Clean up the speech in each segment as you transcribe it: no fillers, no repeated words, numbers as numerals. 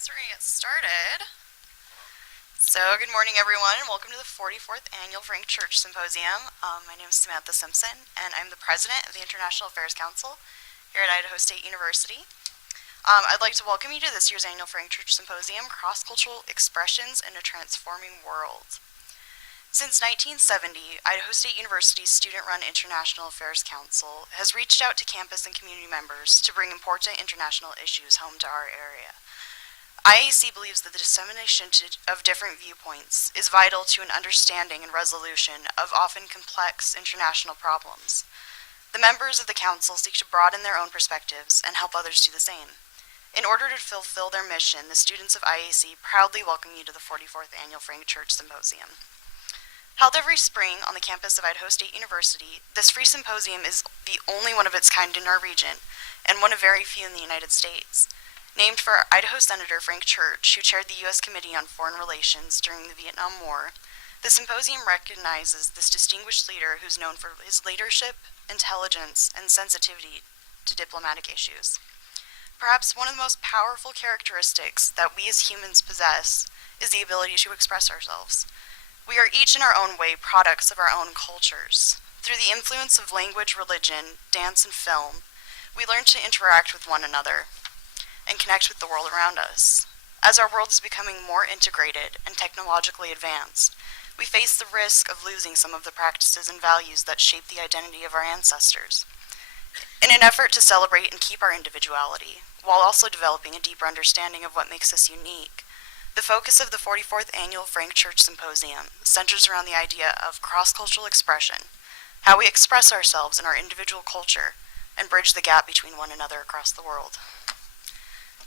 guess we're going to get started. So, good morning, everyone, and welcome to the 44th Annual Frank Church Symposium. My name is Samantha Simpson, and I'm the president of the International Affairs Council here at Idaho State University. I'd like to welcome you to this year's Annual Frank Church Symposium, Cross-Cultural Expressions in a Transforming World. Since 1970, Idaho State University's student-run International Affairs Council has reached out to campus and community members to bring important international issues home to our area. IAC believes that the dissemination of different viewpoints is vital to an understanding and resolution of often complex international problems. The members of the council seek to broaden their own perspectives and help others do the same. In order to fulfill their mission, the students of IAC proudly welcome you to the 44th Annual Frank Church Symposium. Held every spring on the campus of Idaho State University, this free symposium is the only one of its kind in our region, and one of very few in the United States. Named for Idaho Senator Frank Church, who chaired the U.S. Committee on Foreign Relations during the Vietnam War, the symposium recognizes this distinguished leader who's known for his leadership, intelligence, and sensitivity to diplomatic issues. Perhaps one of the most powerful characteristics that we as humans possess is the ability to express ourselves. We are each in our own way products of our own cultures. Through the influence of language, religion, dance, and film, we learn to interact with one another and connect with the world around us. As our world is becoming more integrated and technologically advanced, we face the risk of losing some of the practices and values that shape the identity of our ancestors. In an effort to celebrate and keep our individuality, while also developing a deeper understanding of what makes us unique, the focus of the 44th Annual Frank Church Symposium centers around the idea of cross-cultural expression, how we express ourselves in our individual culture, and bridge the gap between one another across the world.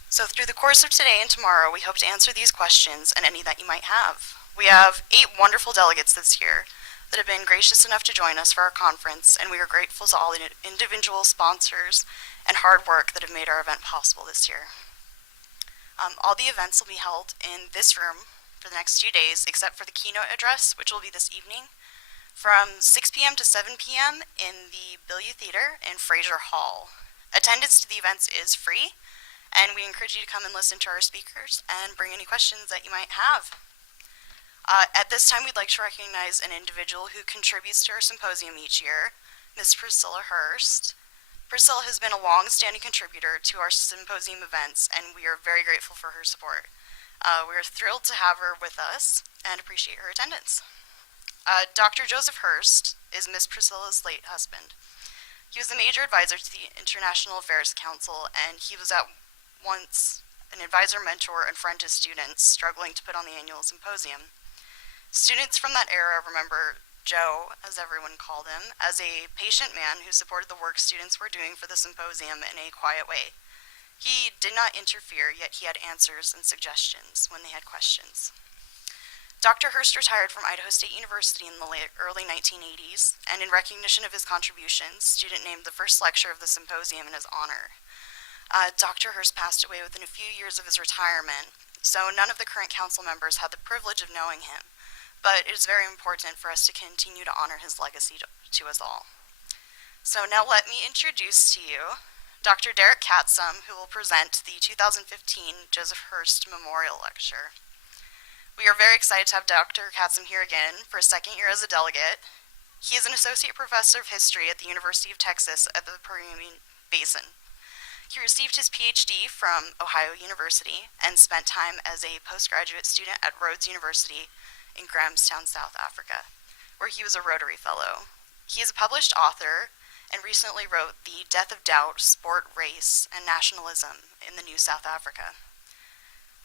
So through the course of today and tomorrow, we hope to answer these questions and any that you might have. We have 8 wonderful delegates this year that have been gracious enough to join us for our conference, and we are grateful to all the individual sponsors and hard work that have made our event possible this year. All the events will be held in this room for the next few days, except for the keynote address, which will be this evening, from 6 p.m. to 7 p.m. in the Billieu Theater in Fraser Hall. Attendance to the events is free, and we encourage you to come and listen to our speakers and bring any questions that you might have. At this time, we'd like to recognize an individual who contributes to our symposium each year, Ms. Priscilla Hurst. Priscilla has been a long-standing contributor to our symposium events, and we are very grateful for her support. We are thrilled to have her with us and appreciate her attendance. Dr. Joseph Hurst is Ms. Priscilla's late husband. He was the major advisor to the International Affairs Council, and he was at once an advisor, mentor, and friend to students struggling to put on the annual symposium. Students from that era remember Joe, as everyone called him, as a patient man who supported the work students were doing for the symposium in a quiet way. He did not interfere, yet he had answers and suggestions when they had questions. Dr. Hurst retired from Idaho State University in the early 1980s, and in recognition of his contributions, student named the first lecture of the symposium in his honor. Dr. Hurst passed away within a few years of his retirement, so none of the current council members had the privilege of knowing him, but it is very important for us to continue to honor his legacy to us all. So now let me introduce to you Dr. Derek Catsam, who will present the 2015 Joseph Hurst Memorial Lecture. We are very excited to have Dr. Catsam here again for his second year as a delegate. He is an associate professor of history at the University of Texas at the Permian Basin. He received his PhD from Ohio University and spent time as a postgraduate student at Rhodes University in Grahamstown, South Africa, where he was a Rotary Fellow. He is a published author and recently wrote The Death of Doubt, Sport, Race, and Nationalism in the New South Africa.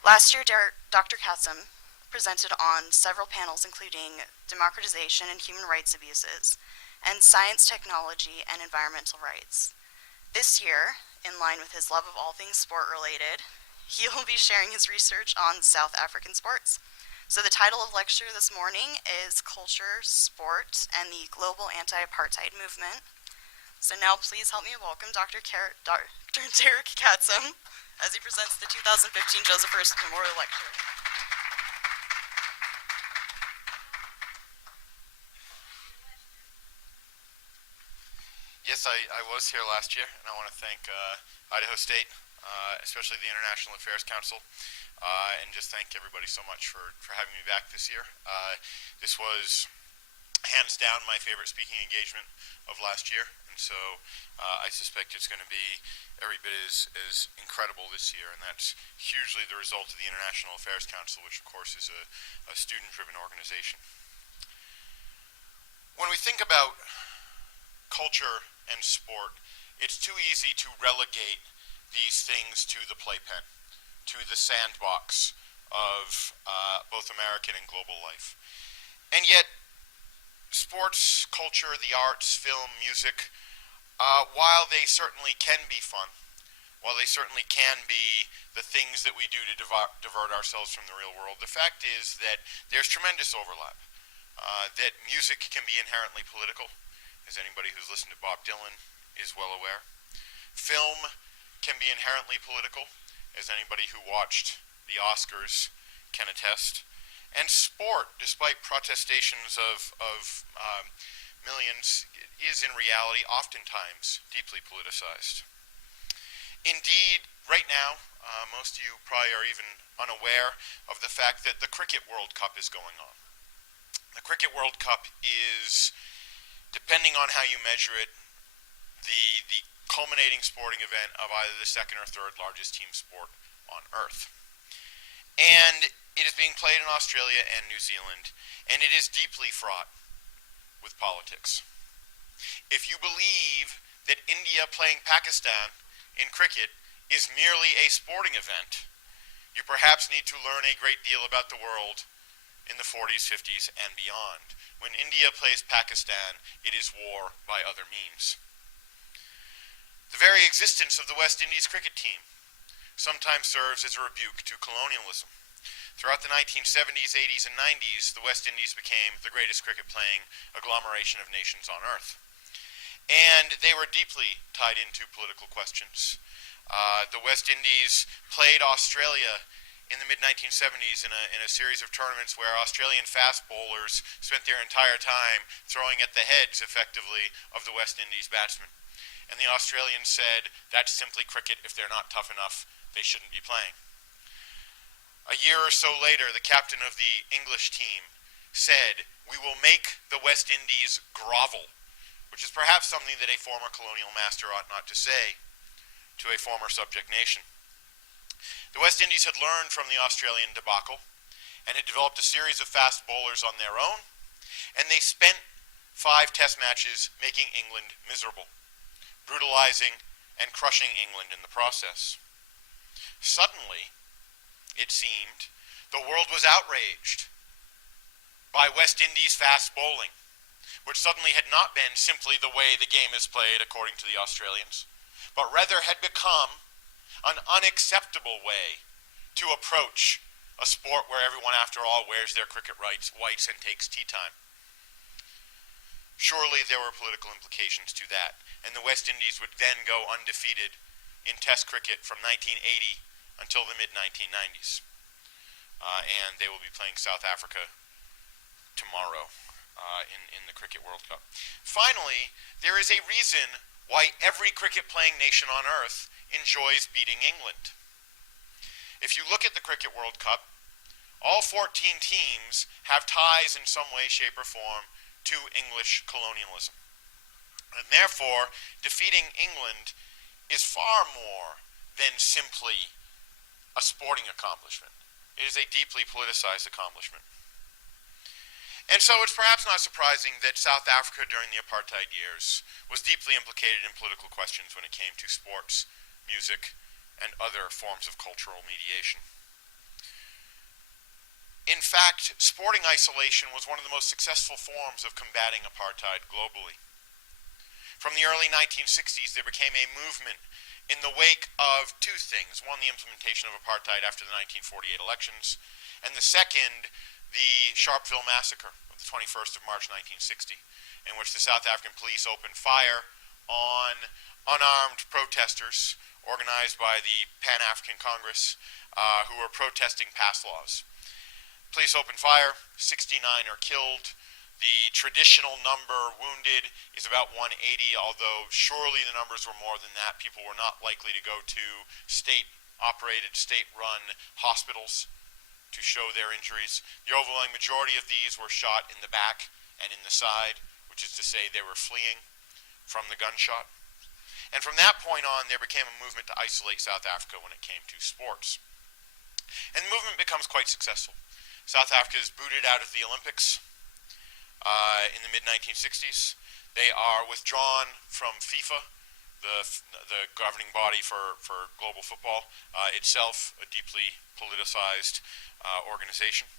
Last year, Dr. Catsam presented on several panels including democratization and human rights abuses, and science, technology, and environmental rights. This year, in line with his love of all things sport-related, he will be sharing his research on South African sports. So the title of lecture this morning is Culture, Sport, and the Global Anti-Apartheid Movement. So now please help me welcome Dr. Derek Catsam as he presents the 2015 Joseph Hurst Memorial Lecture. Yes, I was here last year, and I want to thank Idaho State, especially the International Affairs Council, and just thank everybody so much for having me back this year. This was hands down my favorite speaking engagement of last year, and so I suspect it's going to be every bit as incredible this year, and that's hugely the result of the International Affairs Council, which of course is a student-driven organization. When we think about culture and sport, it's too easy to relegate these things to the playpen, to the sandbox of both American and global life. And yet, sports, culture, the arts, film, music, while they certainly can be fun, while they certainly can be the things that we do to divert ourselves from the real world, the fact is that there's tremendous overlap. That music can be inherently political, as anybody who's listened to Bob Dylan is well aware. Film can be inherently political, as anybody who watched the Oscars can attest. And sport, despite protestations of millions, is in reality oftentimes deeply politicized. Indeed, right now, most of you probably are even unaware of the fact that the Cricket World Cup is going on. The Cricket World Cup is, depending on how you measure it, the culminating sporting event of either the second or third largest team sport on Earth. And it is being played in Australia and New Zealand, and it is deeply fraught with politics. If you believe that India playing Pakistan in cricket is merely a sporting event, you perhaps need to learn a great deal about the world in the 40s, 50s, and beyond. When India plays Pakistan, it is war by other means. The very existence of the West Indies cricket team sometimes serves as a rebuke to colonialism. Throughout the 1970s, 80s, and 90s, the West Indies became the greatest cricket-playing agglomeration of nations on Earth. And they were deeply tied into political questions. The West Indies played Australia in the mid-1970s in a series of tournaments where Australian fast bowlers spent their entire time throwing at the heads, effectively, of the West Indies batsmen. And the Australians said, that's simply cricket. If they're not tough enough, they shouldn't be playing. A year or so later, the captain of the English team said, we will make the West Indies grovel, which is perhaps something that a former colonial master ought not to say to a former subject nation. The West Indies had learned from the Australian debacle and had developed a series of fast bowlers on their own, and they spent 5 test matches making England miserable, brutalizing and crushing England in the process. Suddenly, it seemed, the world was outraged by West Indies fast bowling, which suddenly had not been simply the way the game is played according to the Australians, but rather had become an unacceptable way to approach a sport where everyone, after all, wears their cricket whites and takes tea time. Surely there were political implications to that, and the West Indies would then go undefeated in Test cricket from 1980 until the mid-1990s. And they will be playing South Africa tomorrow in the Cricket World Cup. Finally, there is a reason why every cricket-playing nation on Earth enjoys beating England. If you look at the Cricket World Cup, all 14 teams have ties in some way, shape, or form to English colonialism. And therefore, defeating England is far more than simply a sporting accomplishment. It is a deeply politicized accomplishment. And so it's perhaps not surprising that South Africa during the apartheid years was deeply implicated in political questions when it came to sports, music, and other forms of cultural mediation. In fact, sporting isolation was one of the most successful forms of combating apartheid globally. From the early 1960s, there became a movement in the wake of 2 things. One, the implementation of apartheid after the 1948 elections, and the second, the Sharpeville massacre of the 21st of March 1960, in which the South African police opened fire on unarmed protesters organized by the Pan-African Congress who were protesting pass laws. Police opened fire, 69 are killed. The traditional number wounded is about 180, although surely the numbers were more than that. People were not likely to go to state operated state-run hospitals to show their injuries. The overwhelming majority of these were shot in the back and in the side, which is to say they were fleeing from the gunshot. And from that point on, there became a movement to isolate South Africa when it came to sports. And the movement becomes quite successful. South Africa is booted out of the Olympics in the mid-1960s. They are withdrawn from FIFA, the governing body for global football, itself a deeply politicized organization.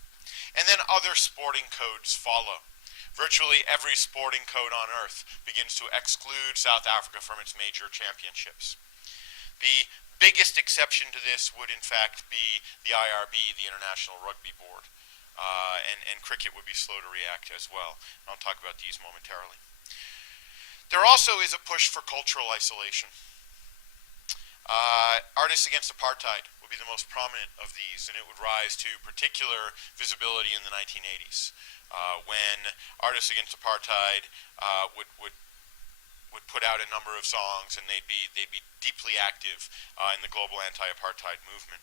And then other sporting codes follow. Virtually every sporting code on earth begins to exclude South Africa from its major championships. The biggest exception to this would in fact be the IRB, the International Rugby Board, and cricket would be slow to react as well. I'll talk about these momentarily. There also is a push for cultural isolation. Artists Against Apartheid would be the most prominent of these, and it would rise to particular visibility in the 1980s, when Artists Against Apartheid would put out a number of songs, and they'd be deeply active in the global anti-apartheid movement.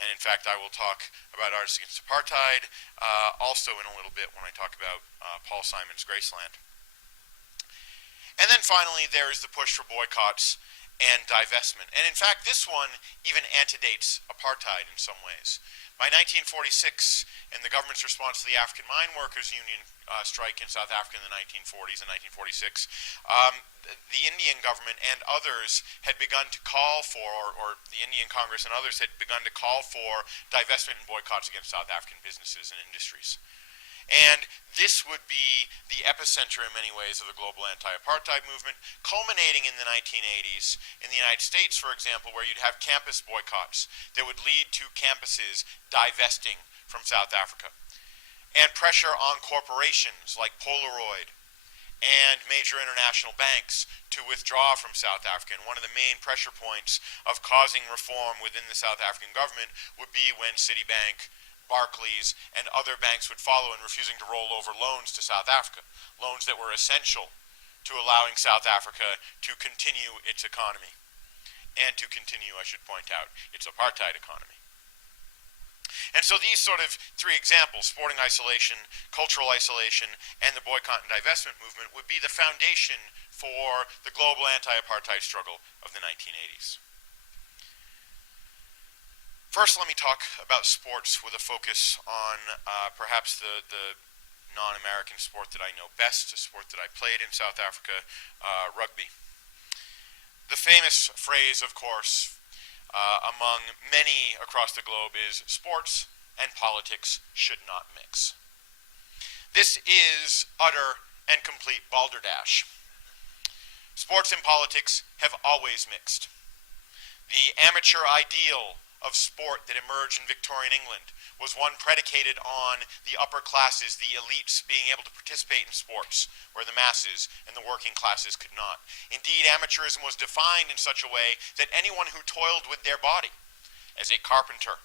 And in fact, I will talk about Artists Against Apartheid also in a little bit when I talk about Paul Simon's Graceland. And then finally, there is the push for boycotts and divestment. And in fact, this one even antedates apartheid in some ways. By 1946, in the government's response to the African Mine Workers Union strike in South Africa in the 1940s and 1946, the Indian government and others had begun to call for, or the Indian Congress and others had begun to call for divestment and boycotts against South African businesses and industries. And this would be the epicenter in many ways of the global anti-apartheid movement, culminating in the 1980s in the United States, for example, where you'd have campus boycotts that would lead to campuses divesting from South Africa. And pressure on corporations like Polaroid and major international banks to withdraw from South Africa. And one of the main pressure points of causing reform within the South African government would be when Citibank, Barclays, and other banks would follow in refusing to roll over loans to South Africa, loans that were essential to allowing South Africa to continue its economy, and to continue, I should point out, its apartheid economy. And so these sort of three examples, sporting isolation, cultural isolation, and the boycott and divestment movement, would be the foundation for the global anti-apartheid struggle of the 1980s. First, let me talk about sports with a focus on perhaps the non-American sport that I know best, a sport that I played in South Africa, rugby. The famous phrase, of course, among many across the globe is sports and politics should not mix. This is utter and complete balderdash. Sports and politics have always mixed. The amateur ideal of sport that emerged in Victorian England was one predicated on the upper classes, the elites, being able to participate in sports where the masses and the working classes could not. Indeed, amateurism was defined in such a way that anyone who toiled with their body, as a carpenter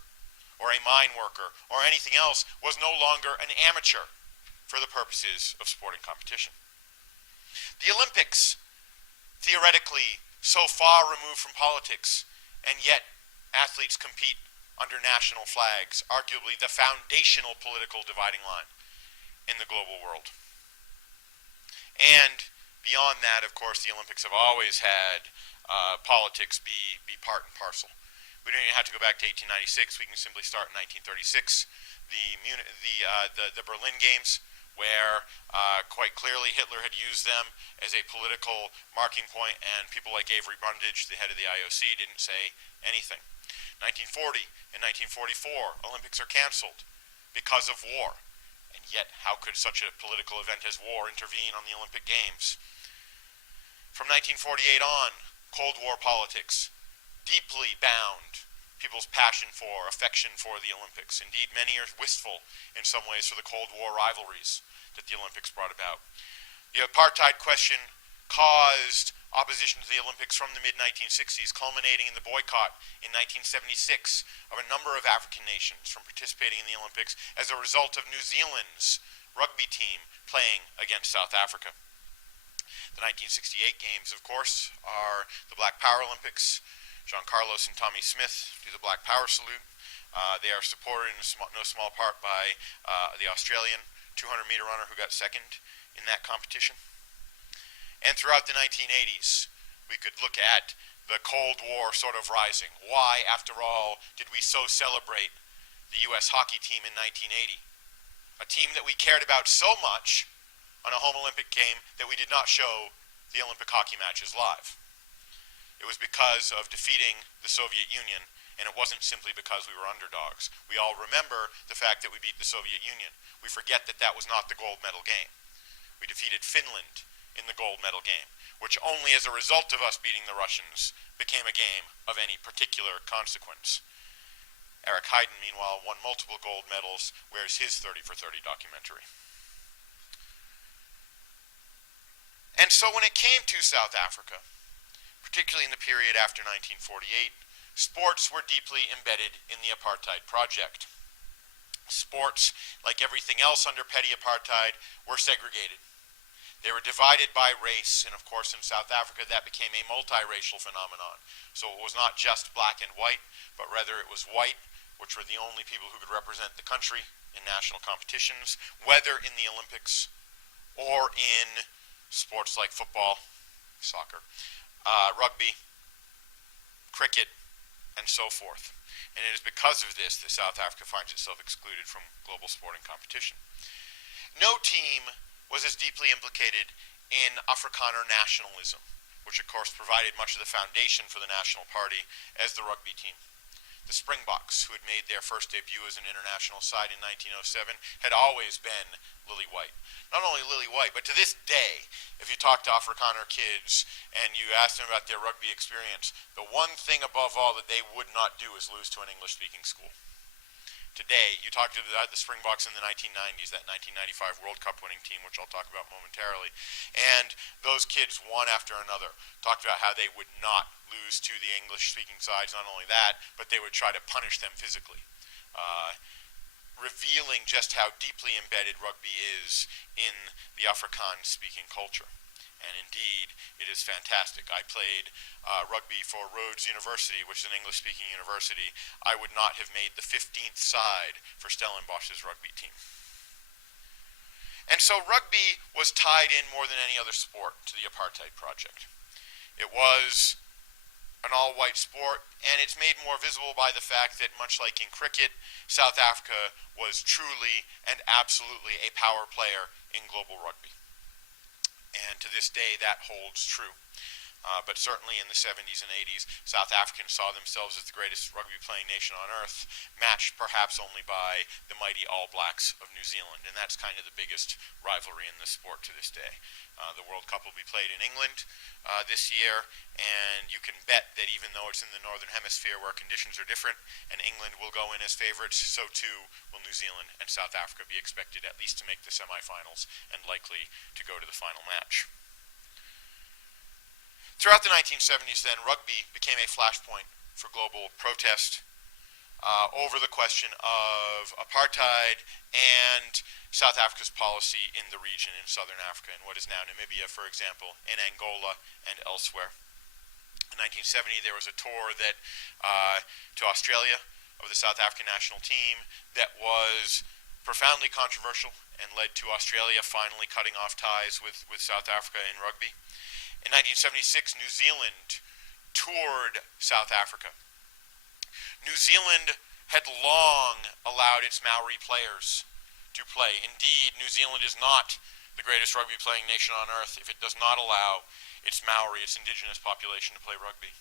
or a mine worker or anything else, was no longer an amateur for the purposes of sporting competition. The Olympics, theoretically so far removed from politics, and yet athletes compete under national flags, arguably the foundational political dividing line in the global world. And beyond that, of course, the Olympics have always had politics be part and parcel. We don't even have to go back to 1896. We can simply start in 1936, the Berlin Games, where quite clearly Hitler had used them as a political marking point, and people like Avery Brundage, the head of the IOC, didn't say anything. 1940 and 1944, Olympics are canceled because of war. And yet, how could such a political event as war intervene on the Olympic Games? From 1948 on, Cold War politics deeply bound people's passion for, affection for the Olympics. Indeed, many are wistful in some ways for the Cold War rivalries that the Olympics brought about. The apartheid question caused opposition to the Olympics from the mid-1960s, culminating in the boycott in 1976 of a number of African nations from participating in the Olympics as a result of New Zealand's rugby team playing against South Africa. The 1968 Games, of course, are the Black Power Olympics. John Carlos and Tommy Smith do the Black Power salute. They are supported in no small part by the Australian 200-meter runner who got second in that competition. And throughout the 1980s, we could look at the Cold War sort of rising. Why, after all, did we so celebrate the U.S. hockey team in 1980? A team that we cared about so much on a home Olympic game that we did not show the Olympic hockey matches live. It was because of defeating the Soviet Union, and it wasn't simply because we were underdogs. We all remember the fact that we beat the Soviet Union. We forget that that was not the gold medal game. We defeated Finland in the gold medal game, which only as a result of us beating the Russians became a game of any particular consequence. Eric Heiden, meanwhile, won multiple gold medals, where's his 30 for 30 documentary? And so when it came to South Africa, particularly in the period after 1948, sports were deeply embedded in the apartheid project. Sports, like everything else under petty apartheid, were segregated. They were divided by race, and of course in South Africa that became a multiracial phenomenon. So it was not just black and white, but rather it was white, which were the only people who could represent the country in national competitions, whether in the Olympics or in sports like football, soccer, rugby, cricket, and so forth. And it is because of this that South Africa finds itself excluded from global sporting competition. No team was as deeply implicated in Afrikaner nationalism, which of course provided much of the foundation for the National Party, as the rugby team. The Springboks, who had made their first debut as an international side in 1907, had always been lily white. Not only lily white, but to this day, if you talk to Afrikaner kids and you ask them about their rugby experience, the one thing above all that they would not do is lose to an English-speaking school. Today, you talk to the Springboks in the 1990s, that 1995 World Cup winning team, which I'll talk about momentarily, and those kids, one after another, talked about how they would not lose to the English-speaking sides. Not only that, but they would try to punish them physically, revealing just how deeply embedded rugby is in the Afrikaans-speaking culture. And indeed, it is fantastic. I played rugby for Rhodes University, which is an English-speaking university. I would not have made the 15th side for Stellenbosch's rugby team. And so rugby was tied in more than any other sport to the apartheid project. It was an all-white sport, and it's made more visible by the fact that, much like in cricket, South Africa was truly and absolutely a power player in global rugby. And to this day, that holds true. But certainly in the 70s and 80s, South Africans saw themselves as the greatest rugby-playing nation on earth, matched perhaps only by the mighty All Blacks of New Zealand. And that's kind of the biggest rivalry in the sport to this day. The World Cup will be played in England this year, and you can bet that even though it's in the Northern Hemisphere where conditions are different, and England will go in as favorites, so too will New Zealand and South Africa be expected at least to make the semifinals and likely to go to the final match. Throughout the 1970s, then, rugby became a flashpoint for global protest over the question of apartheid and South Africa's policy in the region in southern Africa, in what is now Namibia, for example, in Angola and elsewhere. In 1970, there was a tour that to Australia of the South African national team that was profoundly controversial and led to Australia finally cutting off ties with South Africa in rugby. In 1976, New Zealand toured South Africa. New Zealand had long allowed its Maori players to play. Indeed, New Zealand is not the greatest rugby-playing nation on earth if it does not allow its Maori, its indigenous population, to play rugby.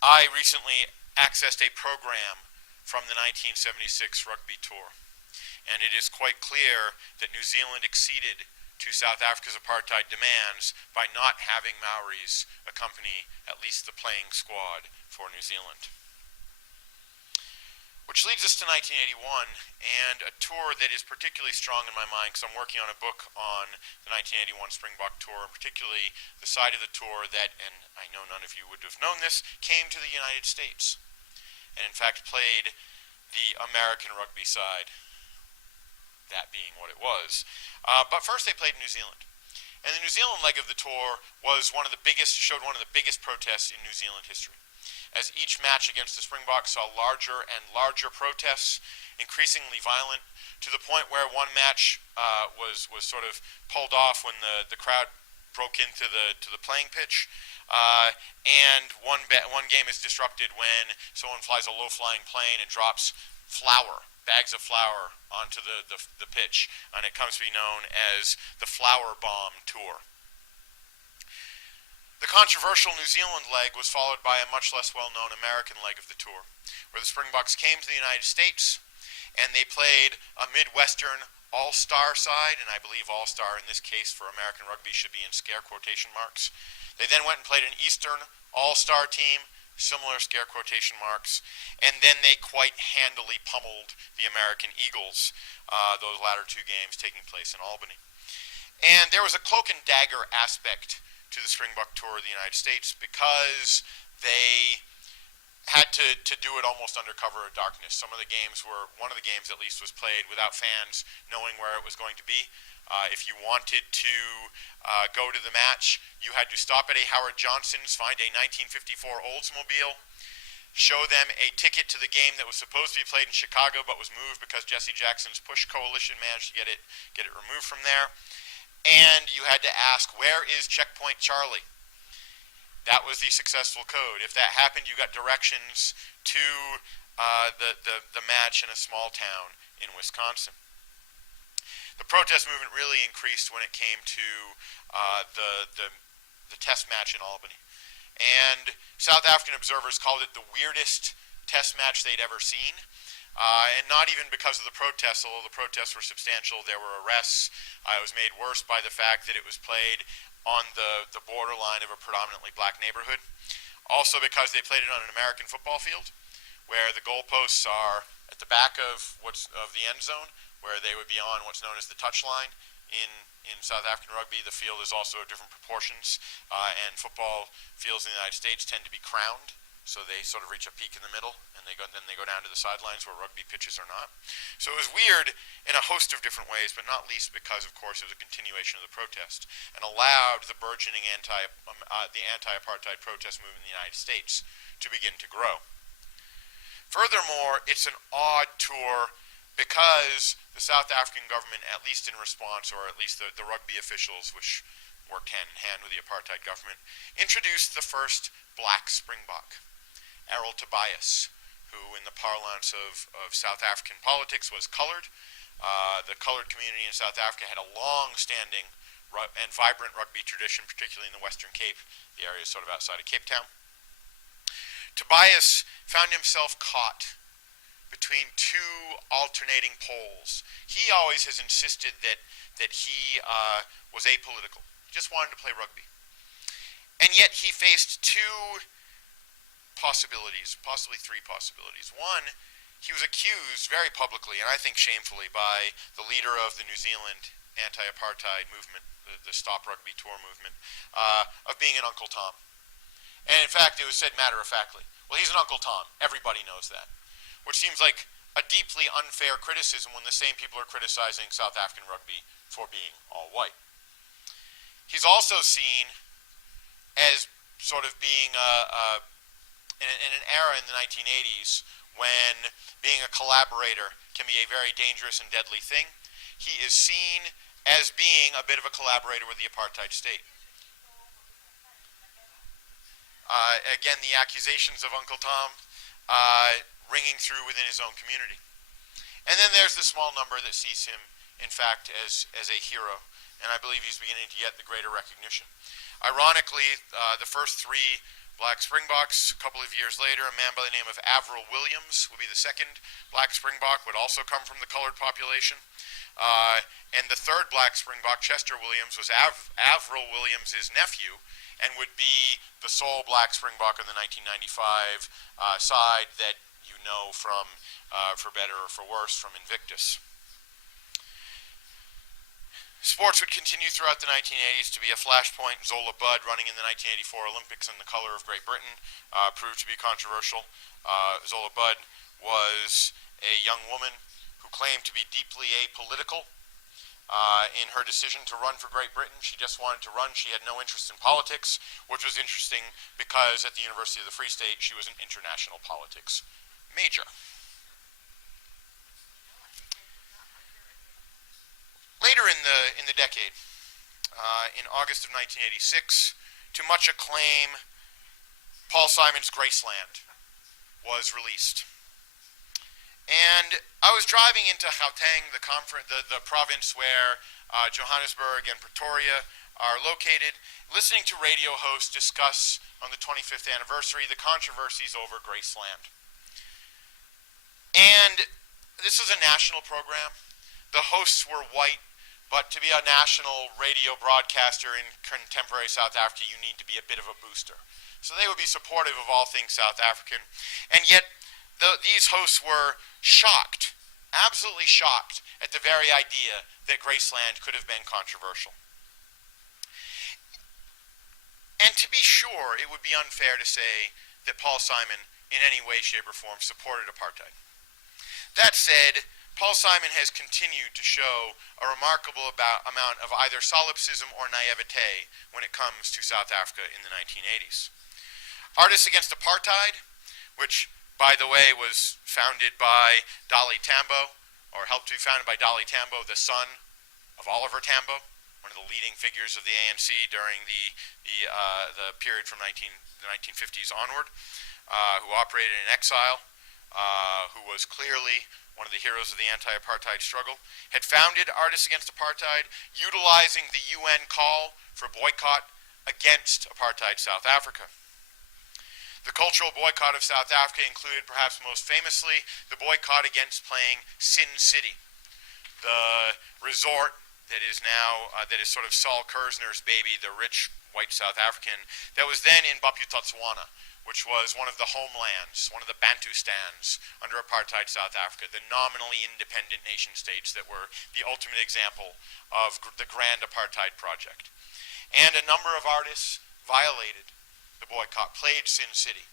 I recently accessed a program from the 1976 rugby tour, and it is quite clear that New Zealand acceded to South Africa's apartheid demands by not having Maoris accompany at least the playing squad for New Zealand. Which leads us to 1981 and a tour that is particularly strong in my mind because I'm working on a book on the 1981 Springbok tour, particularly the side of the tour that, and I know none of you would have known this, came to the United States and in fact played the American rugby side, that being what it was. But first they played New Zealand. And the New Zealand leg of the tour was showed one of the biggest protests in New Zealand history. as each match against the Springboks saw larger and larger protests, increasingly violent, to the point where one match was sort of pulled off when the crowd broke into the playing pitch, and one game is disrupted when someone flies a low-flying plane and drops bags of flour onto the pitch, and it comes to be known as the Flour Bomb Tour. The controversial New Zealand leg was followed by a much less well-known American leg of the tour, where the Springboks came to the United States and they played a Midwestern all-star side, and I believe all-star in this case for American rugby should be in scare quotation marks. They then went and played an Eastern all-star team, similar scare quotation marks, and then they quite handily pummeled the American Eagles, those latter two games taking place in Albany. And there was a cloak and dagger aspect to the Springbok tour of the United States because they had to do it almost under cover of darkness. One of the games at least was played without fans knowing where it was going to be. If you wanted to go to the match, you had to stop at a Howard Johnson's, find a 1954 Oldsmobile, show them a ticket to the game that was supposed to be played in Chicago but was moved because Jesse Jackson's Push Coalition managed to get it removed from there. And you had to ask, where is Checkpoint Charlie? That was the successful code. If that happened, you got directions to the match in a small town in Wisconsin. The protest movement really increased when it came to the test match in Albany. And South African observers called it the weirdest test match they'd ever seen. And not even because of the protests, although the protests were substantial. There were arrests. It was made worse by the fact that it was played on the borderline of a predominantly black neighborhood. Also because they played it on an American football field, where the goalposts are at the back of the end zone, where they would be on what's known as the touchline. In South African rugby, the field is also of different proportions, and football fields in the United States tend to be crowned. So they sort of reach a peak in the middle, and then they go down to the sidelines where rugby pitches are not. So it was weird in a host of different ways, but not least because, of course, it was a continuation of the protest and allowed the burgeoning anti-apartheid protest movement in the United States to begin to grow. Furthermore, it's an odd tour because the South African government, at least in response, or at least the rugby officials, which worked hand in hand with the apartheid government, introduced the first black Springbok, Errol Tobias, who in the parlance of South African politics was colored. The colored community in South Africa had a long-standing and vibrant rugby tradition, particularly in the Western Cape, the area sort of outside of Cape Town. Tobias found himself caught between two alternating poles. He always has insisted that he was apolitical. He just wanted to play rugby. And yet he faced two possibilities, possibly three possibilities. One, he was accused very publicly, and I think shamefully, by the leader of the New Zealand anti-apartheid movement, the Stop Rugby Tour movement, of being an Uncle Tom. And in fact, it was said matter-of-factly, well, he's an Uncle Tom. Everybody knows that. Which seems like a deeply unfair criticism when the same people are criticizing South African rugby for being all white. He's also seen as sort of being in an era in the 1980s when being a collaborator can be a very dangerous and deadly thing. He is seen as being a bit of a collaborator with the apartheid state. Again, the accusations of Uncle Tom ringing through within his own community. And then there's the small number that sees him, in fact, as a hero, and I believe he's beginning to get the greater recognition. Ironically, the first three black Springboks, a couple of years later, a man by the name of Avril Williams would be the second black Springbok, would also come from the colored population. And the third black Springbok, Chester Williams, was Avril Williams' nephew, and would be the sole black Springbok in the 1995 side that you know from, for better or for worse, from Invictus. Sports would continue throughout the 1980s to be a flashpoint. Zola Budd, running in the 1984 Olympics in the color of Great Britain, proved to be controversial. Zola Budd was a young woman who claimed to be deeply apolitical, in her decision to run for Great Britain. She just wanted to run. She had no interest in politics, which was interesting because at the University of the Free State, she was an international politics major. Later in the decade, in August of 1986, to much acclaim, Paul Simon's Graceland was released. And I was driving into Gauteng, the province where Johannesburg and Pretoria are located, listening to radio hosts discuss on the 25th anniversary the controversies over Graceland. And this was a national program. The hosts were white, but to be a national radio broadcaster in contemporary South Africa, you need to be a bit of a booster. So they would be supportive of all things South African. And yet, these hosts were shocked, absolutely shocked, at the very idea that Graceland could have been controversial. And to be sure, it would be unfair to say that Paul Simon, in any way, shape, or form, supported apartheid. That said, Paul Simon has continued to show a remarkable amount of either solipsism or naivete when it comes to South Africa in the 1980s. Artists Against Apartheid, which, by the way, was founded by Dolly Tambo, or helped to be founded by Dolly Tambo, the son of Oliver Tambo, one of the leading figures of the ANC during the period from the 1950s onward, who operated in exile, who was clearly one of the heroes of the anti-apartheid struggle, had founded Artists Against Apartheid, utilizing the UN call for boycott against apartheid South Africa. The cultural boycott of South Africa included, perhaps most famously, the boycott against playing Sin City, the resort that is now, that is sort of Saul Kersner's baby, the rich white South African, that was then in Botswana, which was one of the homelands, one of the Bantustans under apartheid South Africa, the nominally independent nation states that were the ultimate example of the grand apartheid project. And a number of artists violated the boycott, played Sin City.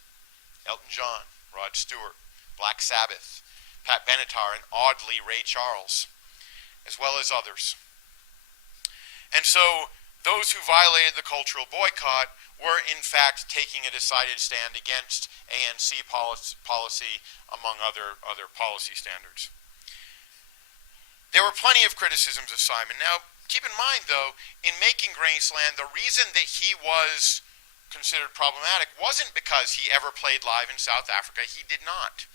Elton John, Rod Stewart, Black Sabbath, Pat Benatar, and oddly Ray Charles, as well as others. And so those who violated the cultural boycott were in fact taking a decided stand against ANC policy, among other policy standards. There were plenty of criticisms of Simon. Now, keep in mind, though, in making Graceland, the reason that he was considered problematic wasn't because he ever played live in South Africa. He did not.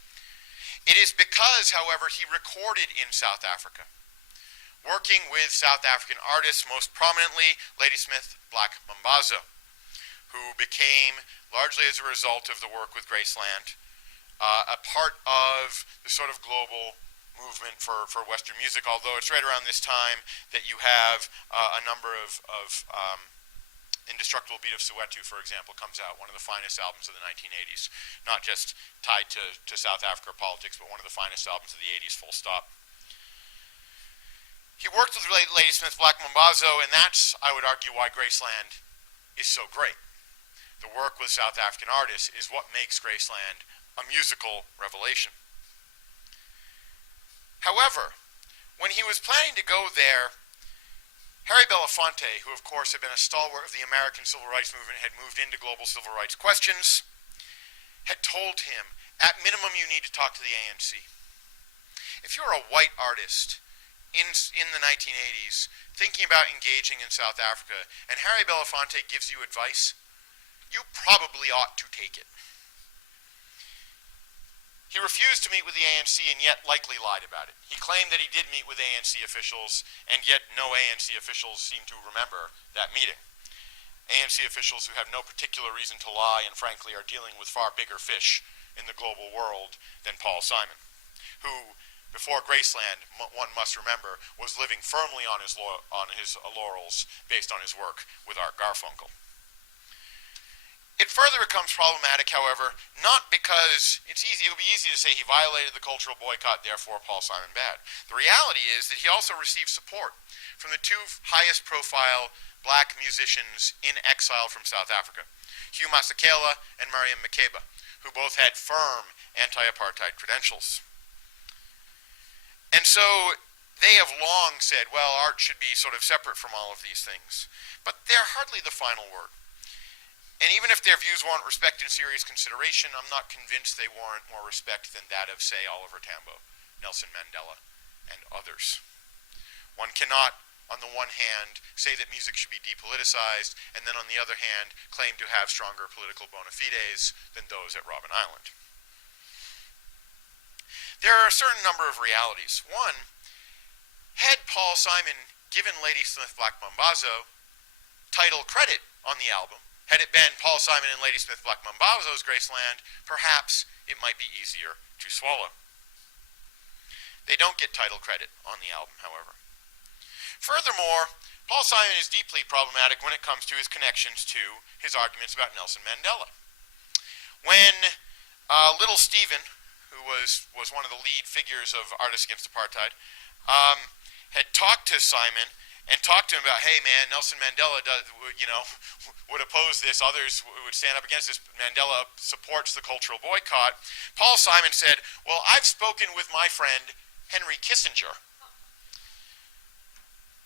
It is because, however, he recorded in South Africa, working with South African artists, most prominently Ladysmith Black Mambazo, who became, largely as a result of the work with Graceland, a part of the sort of global movement for Western music, although it's right around this time that you have a number of Indestructible Beat of Soweto, for example, comes out, one of the finest albums of the 1980s, not just tied to South Africa politics, but one of the finest albums of the 80s, full stop. He worked with Ladysmith Black Mambazo, and that's, I would argue, why Graceland is so great. The work with South African artists is what makes Graceland a musical revelation. However, when he was planning to go there, Harry Belafonte, who of course had been a stalwart of the American civil rights movement, had moved into global civil rights questions, had told him, at minimum you need to talk to the ANC. If you're a white artist in the 1980s thinking about engaging in South Africa, and Harry Belafonte gives you advice, you probably ought to take it. He refused to meet with the ANC and yet likely lied about it. He claimed that he did meet with ANC officials, and yet no ANC officials seem to remember that meeting. ANC officials who have no particular reason to lie and frankly are dealing with far bigger fish in the global world than Paul Simon, who, before Graceland, one must remember, was living firmly on his laurels based on his work with Art Garfunkel. It further becomes problematic, however, not because it would be easy to say he violated the cultural boycott, therefore Paul Simon bad. The reality is that he also received support from the two highest profile black musicians in exile from South Africa, Hugh Masekela and Miriam Makeba, who both had firm anti-apartheid credentials. And so They have long said, well, art should be sort of separate from all of these things. But they're hardly the final word. And even if their views warrant respect and serious consideration, I'm not convinced they warrant more respect than that of, say, Oliver Tambo, Nelson Mandela, and others. One cannot, on the one hand, say that music should be depoliticized, and then on the other hand, claim to have stronger political bona fides than those at Robben Island. There are a certain number of realities. One, had Paul Simon given Ladysmith Black Mambazo title credit on the album, had it been Paul Simon and Ladysmith Black Mambazo's Graceland, perhaps it might be easier to swallow. They don't get title credit on the album, however. Furthermore, Paul Simon is deeply problematic when it comes to his connections to his arguments about Nelson Mandela. When Little Stephen, who was one of the lead figures of Artists Against Apartheid, had talked to Simon and talked to him about, hey man, Nelson Mandela would oppose this, others would stand up against this, Mandela supports the cultural boycott. Paul Simon said, well, I've spoken with my friend Henry Kissinger,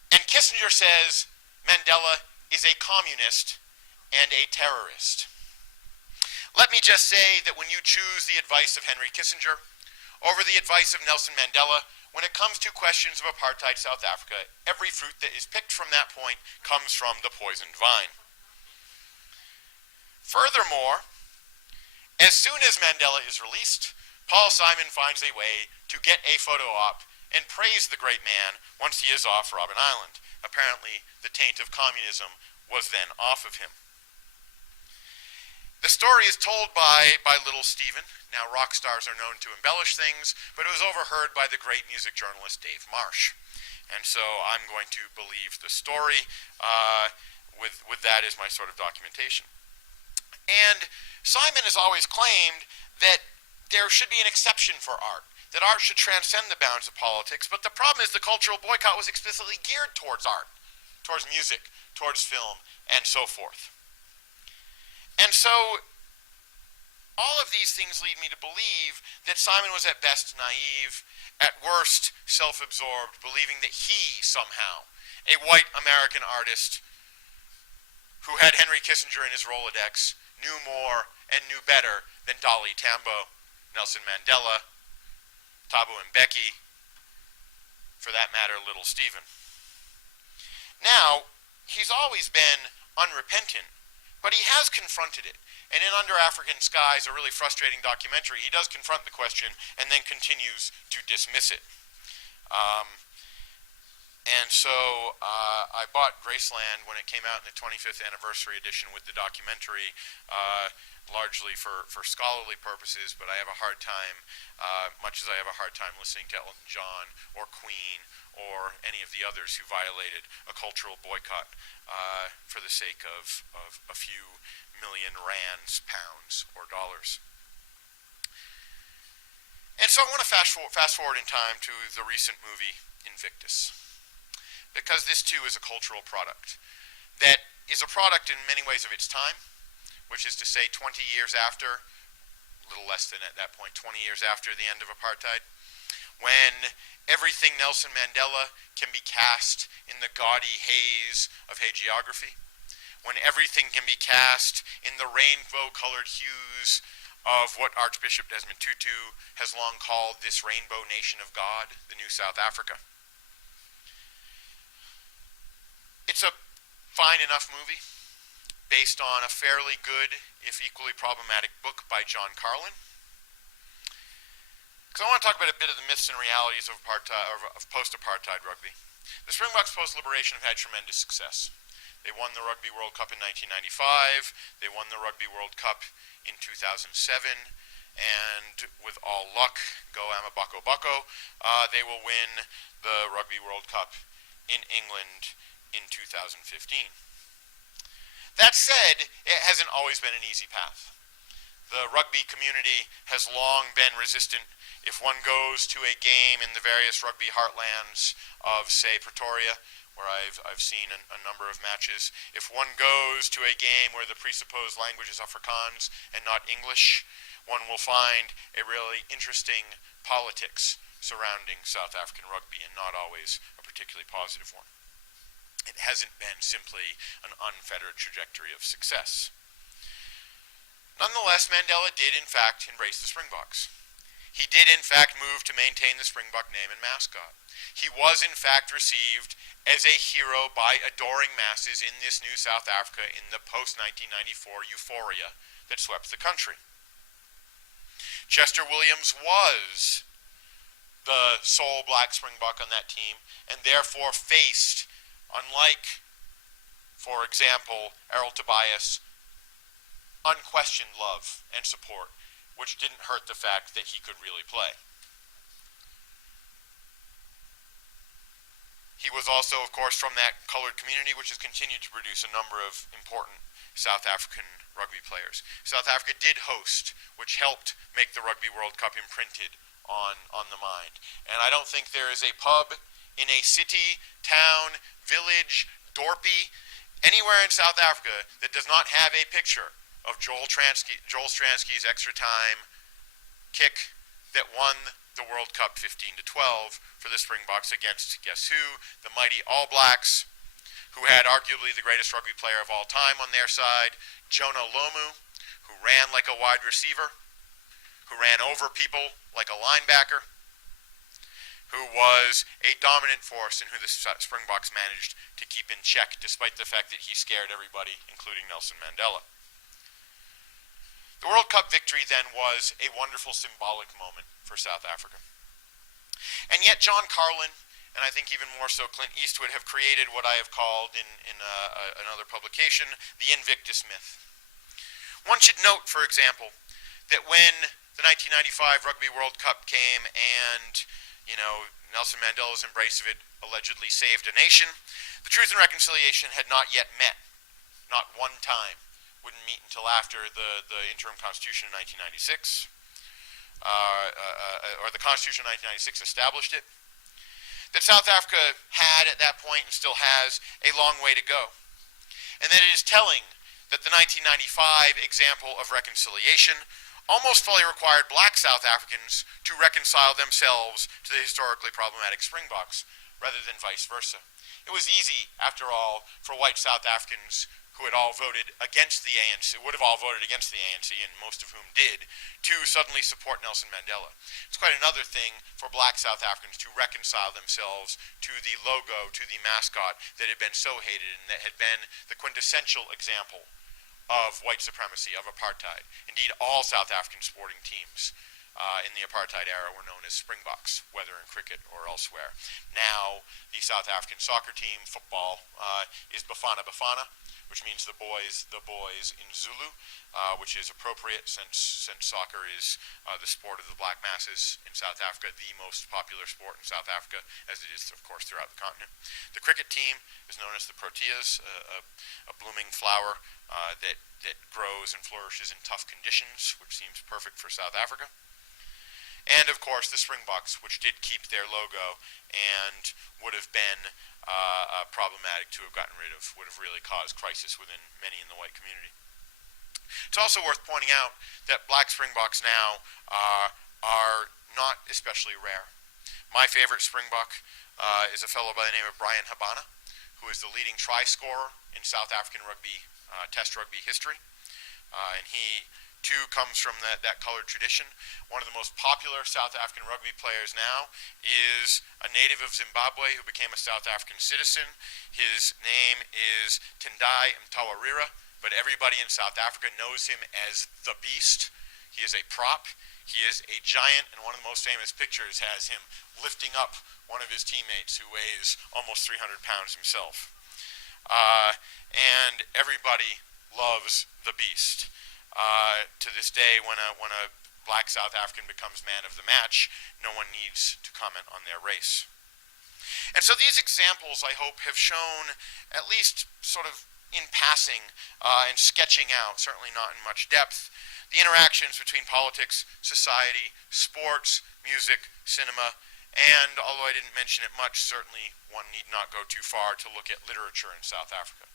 and Kissinger says Mandela is a communist and a terrorist. Let me just say that when you choose the advice of Henry Kissinger over the advice of Nelson Mandela, when it comes to questions of apartheid South Africa, every fruit that is picked from that point comes from the poisoned vine. Furthermore, as soon as Mandela is released, Paul Simon finds a way to get a photo op and praise the great man once he is off Robben Island. Apparently, the taint of communism was then off of him. The story is told by Little Stephen. Now, rock stars are known to embellish things, but it was overheard by the great music journalist Dave Marsh. And so I'm going to believe the story with that as my sort of documentation. And Simon has always claimed that there should be an exception for art, that art should transcend the bounds of politics, but the problem is the cultural boycott was explicitly geared towards art, towards music, towards film, and so forth. And so all of these things lead me to believe that Simon was at best naive, at worst self-absorbed, believing that he somehow, a white American artist who had Henry Kissinger in his Rolodex, knew more and knew better than Dolly Tambo, Nelson Mandela, Thabo Mbeki, for that matter, Little Stephen. Now, he's always been unrepentant, but he has confronted it. And in Under African Skies, a really frustrating documentary, he does confront the question and then continues to dismiss it. And so I bought Graceland when it came out in the 25th anniversary edition with the documentary, largely for scholarly purposes, but I have a hard time, much as I have a hard time listening to Elton John or Queen or any of the others who violated a cultural boycott for the sake of a few million rands, pounds, or dollars. And so I want to fast forward in time to the recent movie Invictus, because this too is a cultural product that is a product in many ways of its time, which is to say 20 years after, a little less than at that point, 20 years after the end of apartheid, when everything Nelson Mandela can be cast in the gaudy haze of hagiography, when everything can be cast in the rainbow-colored hues of what Archbishop Desmond Tutu has long called this rainbow nation of God, the new South Africa. It's a fine enough movie, based on a fairly good, if equally problematic, book by John Carlin. Because I want to talk about a bit of the myths and realities of post-apartheid rugby. The Springboks post-liberation have had tremendous success. They won the Rugby World Cup in 1995, they won the Rugby World Cup in 2007, and with all luck, go Ama Bako Bako, they will win the Rugby World Cup in England in 2015. That said, it hasn't always been an easy path. The rugby community has long been resistant. If one goes to a game in the various rugby heartlands of, say, Pretoria, where I've seen a number of matches, if one goes to a game where the presupposed language is Afrikaans and not English, one will find a really interesting politics surrounding South African rugby, and not always a particularly positive one. It hasn't been simply an unfettered trajectory of success. Nonetheless, Mandela did in fact embrace the Springboks. He did in fact move to maintain the Springbok name and mascot. He was in fact received as a hero by adoring masses in this new South Africa in the post-1994 euphoria that swept the country. Chester Williams was the sole black Springbok on that team, and therefore faced, unlike, for example, Errol Tobias, unquestioned love and support, which didn't hurt the fact that he could really play. He was also, of course, from that colored community, which has continued to produce a number of important South African rugby players. South Africa did host, which helped make the Rugby World Cup imprinted on the mind. And I don't think there is a pub in a city, town, village, dorpy, anywhere in South Africa that does not have a picture of Joel Stransky's extra time kick that won the World Cup 15-12 for the Springboks against, guess who? The mighty All Blacks, who had arguably the greatest rugby player of all time on their side, Jonah Lomu, who ran like a wide receiver, who ran over people like a linebacker, who was a dominant force and who the Springboks managed to keep in check despite the fact that he scared everybody, including Nelson Mandela. The World Cup victory then was a wonderful symbolic moment for South Africa. And yet John Carlin, and I think even more so Clint Eastwood, have created what I have called in another publication, the Invictus myth. One should note, for example, that when the 1995 Rugby World Cup came and, Nelson Mandela's embrace of it allegedly saved a nation, the Truth and Reconciliation had not yet met, not one time. Wouldn't meet until after the interim constitution in 1996, or the constitution of 1996 established it, that South Africa had at that point and still has a long way to go. And that it is telling that the 1995 example of reconciliation almost fully required black South Africans to reconcile themselves to the historically problematic Springboks, rather than vice versa. It was easy, after all, for white South Africans who had all voted against the ANC, would have all voted against the ANC, and most of whom did, to suddenly support Nelson Mandela. It's quite another thing for black South Africans to reconcile themselves to the logo, to the mascot that had been so hated and that had been the quintessential example of white supremacy, of apartheid. Indeed, all South African sporting teams in the apartheid era were known as Springboks, whether in cricket or elsewhere. Now, the South African soccer team, football, is Bafana Bafana, which means the boys in Zulu, which is appropriate since soccer is the sport of the black masses in South Africa, the most popular sport in South Africa, as it is, of course, throughout the continent. The cricket team is known as the Proteas, a blooming flower that grows and flourishes in tough conditions, which seems perfect for South Africa. And, of course, the Springboks, which did keep their logo and would have been problematic to have gotten rid of, would have really caused crisis within many in the white community. It's also worth pointing out that black Springboks now are not especially rare. My favorite Springbok is a fellow by the name of Brian Habana, who is the leading try scorer in South African rugby, test rugby history. And he too comes from that colored tradition. One of the most popular South African rugby players now is a native of Zimbabwe who became a South African citizen. His name is Tendai Mtawarira, but everybody in South Africa knows him as the Beast. He is a prop. He is a giant, and one of the most famous pictures has him lifting up one of his teammates who weighs almost 300 pounds himself. And everybody loves the Beast. To this day, when a black South African becomes man of the match, no one needs to comment on their race. And so these examples, I hope, have shown, at least sort of in passing and sketching out, certainly not in much depth, the interactions between politics, society, sports, music, cinema, and, although I didn't mention it much, certainly one need not go too far to look at literature in South Africa.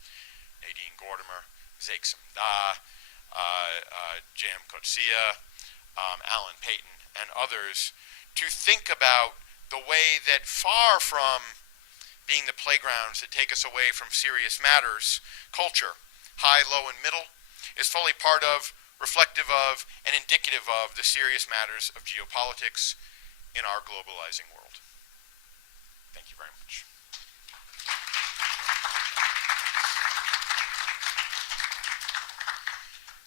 Nadine Gordimer, Zakeem Da, Jam Coetzee, Alan Payton, and others to think about the way that, far from being the playgrounds that take us away from serious matters, culture, high, low, and middle, is fully part of, reflective of, and indicative of the serious matters of geopolitics in our globalizing world. Thank you very much.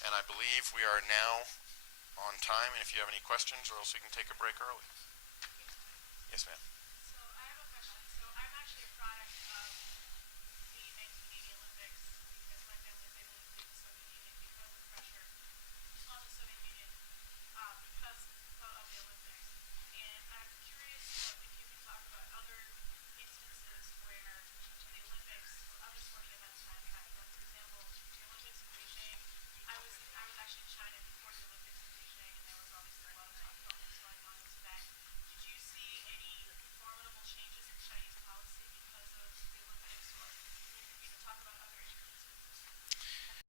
And I believe we are now on time, and if you have any questions, or else we can take a break early.